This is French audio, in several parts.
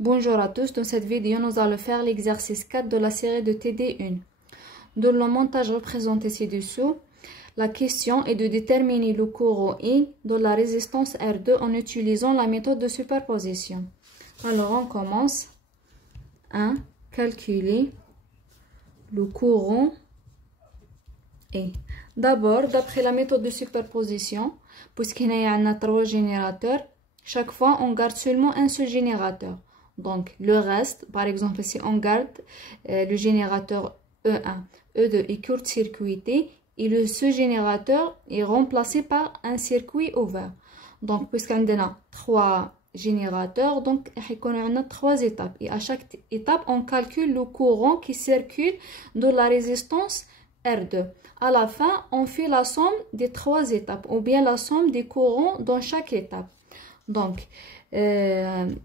Bonjour à tous, dans cette vidéo nous allons faire l'exercice 4 de la série de TD1. Dans le montage représenté ci-dessous, la question est de déterminer le courant I de la résistance R2 en utilisant la méthode de superposition. Alors on commence. 1. Calculer le courant I. D'abord, d'après la méthode de superposition, puisqu'il y a 3 générateurs, chaque fois on garde seulement un seul générateur. Donc le reste, par exemple si on garde le générateur E1, E2 est court-circuité et ce générateur est remplacé par un circuit ouvert. Donc puisqu'on a 3 générateurs, donc on a 3 étapes et à chaque étape on calcule le courant qui circule de la résistance R2. À la fin, on fait la somme des 3 étapes ou bien la somme des courants dans chaque étape. Donc,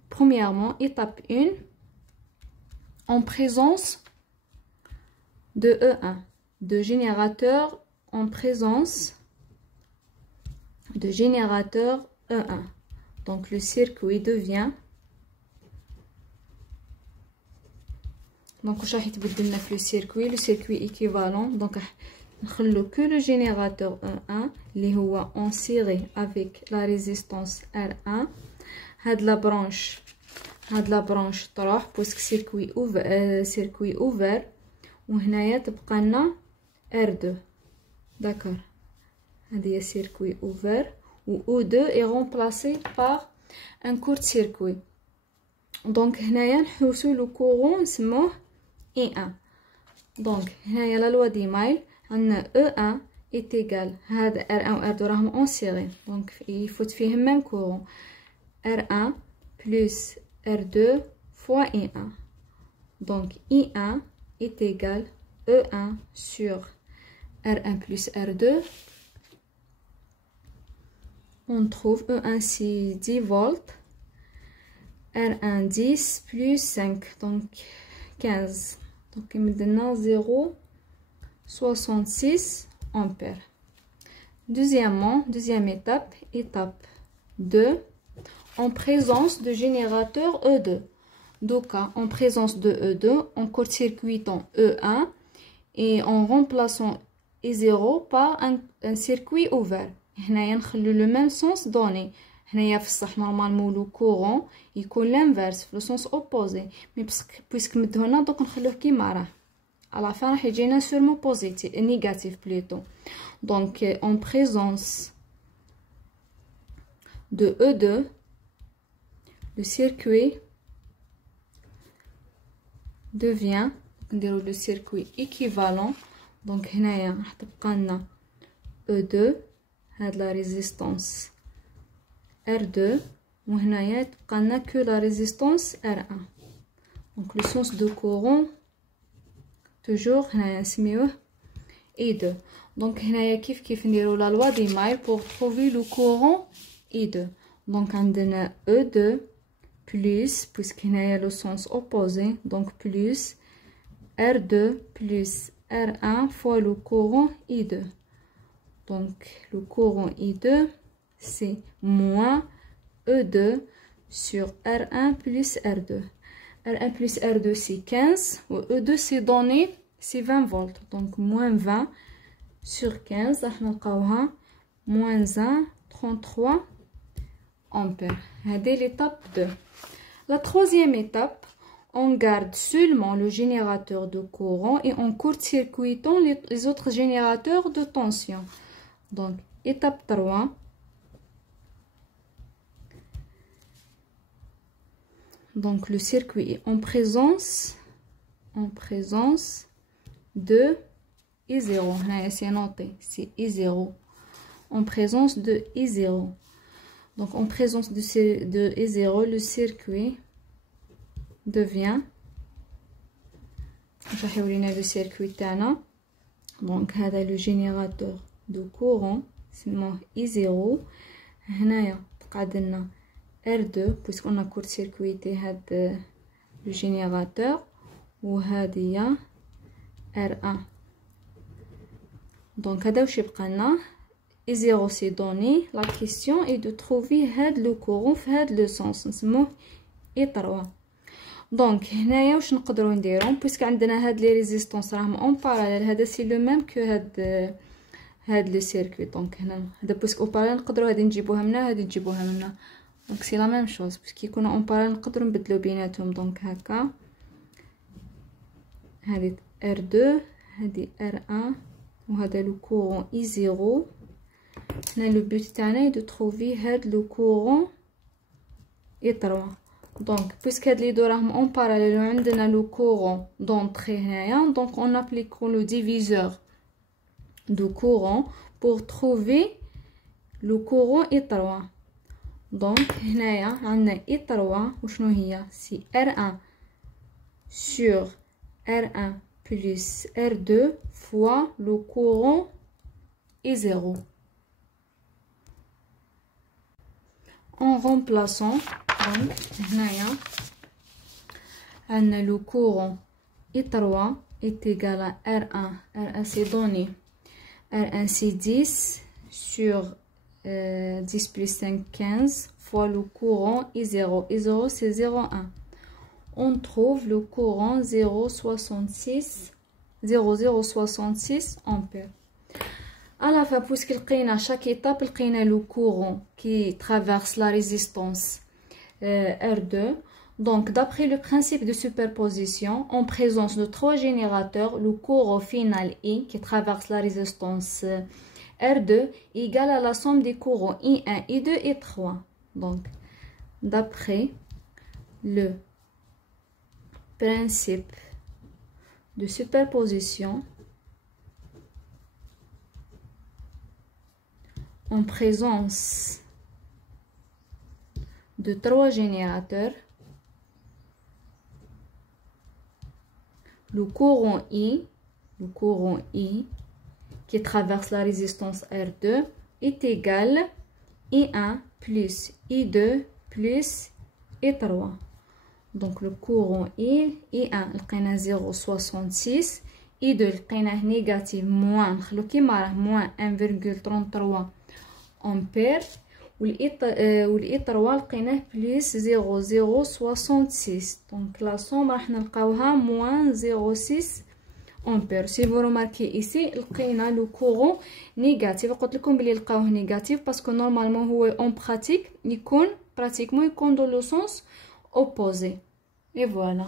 premièrement, étape 1, en présence de E1, de générateur en présence de générateur E1. Donc, le circuit devient... Donc, le circuit équivalent. Donc, que le générateur E1 اللي هو en série avec la résistance R1. هاد la branche تروح puisque circuit ouvert وهنايا تبقى لنا R2. D'accord. هذه circuit ouvert و O2 est remplacé par un court-circuit. Donc هنايا نحوسو le courant نسموه I1. Donc هنايا la loi d'Email عندنا E1 est égal هذا R1 و R2 راهم en série. Donc il faut فيهم même courant. R1 plus R2 fois I1. Donc I1 est égal E1 sur R1 plus R2. On trouve E1 c'est 10 volts. R1 10 plus 5 donc 15. Donc il me donne 0,66 ampères. Deuxièmement, deuxième étape, étape 2, en présence de générateur E2. Donc en présence de E2, en court-circuitant E1 et en remplaçant E0 par un circuit ouvert. هنايا نخلو le même sens donné. هنايا في الصح normalement le courant يكون l'inverse في le sens opposé. Mais puisque مدهونا donc نخلوه كيما راه. À la fin راح يجينا sûrement positif, négatif plutôt. Donc en présence de E2, le circuit devient le circuit équivalent. Donc هنايا راح تبقى لنا E2 هاد la résistance R2 وهنايا تبقى لنا que la résistance R1. Donc le sens de courant toujours هنايا نسميوه I2. Donc هنايا كيف نديرو la loi d'Email pour trouver le courant I2. Donc عندنا E2 plus puisque هنايا le sens opposé donc plus R2 plus R1 fois le courant I2. Donc le courant I2 c'est moins E2 sur R1 plus R2. R1 plus R2 c'est 15 ou E2 c'est donné c'est 20 volts. Donc moins 20 sur 15 راح نلقاوها moins 1 33 ampères. هذه l'étape 2. La troisième étape, on garde seulement le générateur de courant et on court-circuitons les autres générateurs de tension. Donc étape 3. Donc le circuit est en présence de I0. C'est noté, c'est I0. En présence de I0. Donc en présence de I0, le circuit devient le circuit تاعنا. Donc هذا le générateur de courant اسمه I0. هنايا تقعد لنا R2 puisqu'on a court-circuité هاد le générateur وهذه R1. Donc هذا واش يبقى لنا I0 c'est donné. La question est de trouver هاد le courant في هاد le sens نسموه I3. دونك هنايا واش نقدروا نديرو بويسك عندنا هاد لي ريزيستونس راهم اون باراليل هذا سي لو ميم كو هاد لو سيركوي دونك هنا هذا بويسك اون باراليل نقدروا هادي نجيبوها من هنا هادي نجيبوها من هنا دونك سي لا ميم شوز باسكو يكونوا اون باراليل نقدروا نبدلوا بيناتهم دونك هكا هذه R2 هذه R1 وهذا لو كورون I0 هنا لو بوت تاعنا دو تروفي هاد لو كورون I3 دونك بويسك هاد لي دو راهم اون باراليل وعندنا لو كورون دونطري هنايا دونك اون ابليكو لو ديفيزور دو كورون pour trouver le courant I3 donc هنايا عندنا I3 وشنو هي سي R1 sur R1 plus R2 fois le courant I0 en remplaçant donc هنايا عندنا le courant I3 est égal à R1 R1 c'est donné R1 c'est 10 sur 10 plus 5 15 fois le courant I0 I0 c'est 0,1 on trouve le courant 0,66 ampères à la fin puisque لقينا chaque étape لقينا le courant qui traverse la résistance R2 donc d'après le principe de superposition en présence de trois générateurs le courant final I qui traverse la résistance R2 égale à la somme des courants I1 I2 et 3 donc d'après le principe de superposition en présence de trois générateurs le courant I qui traverse la résistance R2 est égal I1 plus I2 plus I3 donc le courant I1 لقينا 0,66 I2 لقيناه négatif moins نخلو كيما راه moins 1,33 ampères والإي3 لقيناه بليس 0,066 دونك لا سوم راح نلقاوها موان 0,6 امبير سي فو روماركي ايسي لقينا لو كورون نيجاتيف قلت لكم بلي لقاوه نيجاتيف باسكو نورمالمون هو اون براتيك يكون براتيكمون يكون دو لو سونس اوبوزي اي فوالا